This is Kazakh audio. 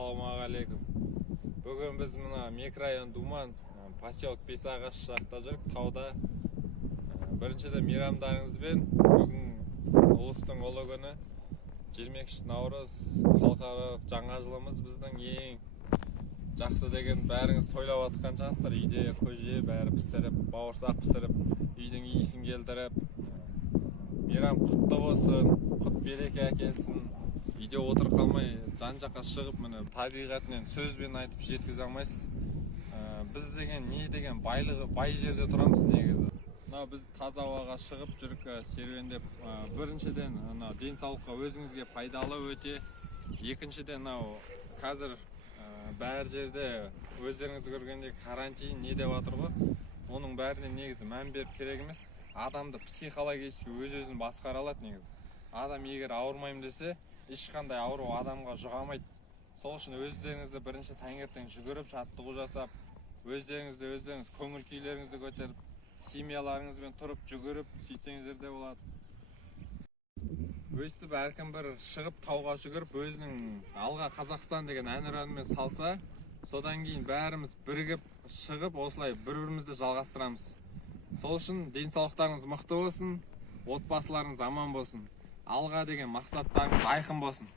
Ассалаумағалейкум. Бүгін біз мына микрорайон Думан, поселок Бесағаш жақта жүрік, тауда. Біріншіден мейрамдарыңызбен, бүгін ұлыстың ұлы күні, 22 наурыз халықаралық жаңа жылымыз біздің ең жақсы деген бәріңіз тойлап атқан шығарсыздар. Үйде көже бәрі пісіріп, бауырсақ пісіріп, үйдің иісін келтіріп, мейрам құтты болсын, құт береке әкелсін. Үйде отырып қалмай, жан-жаққа шығып, міне табиғатымен сөзбен айтып жеткізе алмайсыз. Біз деген не деген байлығы, бай жерде тұрамыз негізі. Біз таза ауаға шығып жүріп серуендеп, біріншіден денсаулыққа өзіңізге пайдалы өте. Екіншіден қазір бәр жерде өздеріңіз көргендей карантин не деп жатыр ғой. Оның бәріне негізі мән беріп керек емес. Адамды психологически өз-өзін басқара алады негізі. Адам егер ауырмаймын десе, ешқандай ауру адамға жұғамайды. Сол үшін өздеріңізді бірінші таңертең жүгіріп, жаттығу жасап, өздеріңіз көңіл күйлеріңізді көтеріп, семьяларыңызбен тұрып, жүгіріп, сөйтсеңіздер де болады. Өстіп әркім бір шығып тауға жүгіріп, өзінің Алға Қазақстан деген әнұранымен салса, содан кейін бәріміз бірігіп шығып, осылай бір-бірімізді жалғастырамыз. Сол үшін денсаулықтарыңыз мықты болсын, отбасыларыңыз аман болсын. Алға деген мақсаттарыңыз айқын болсын.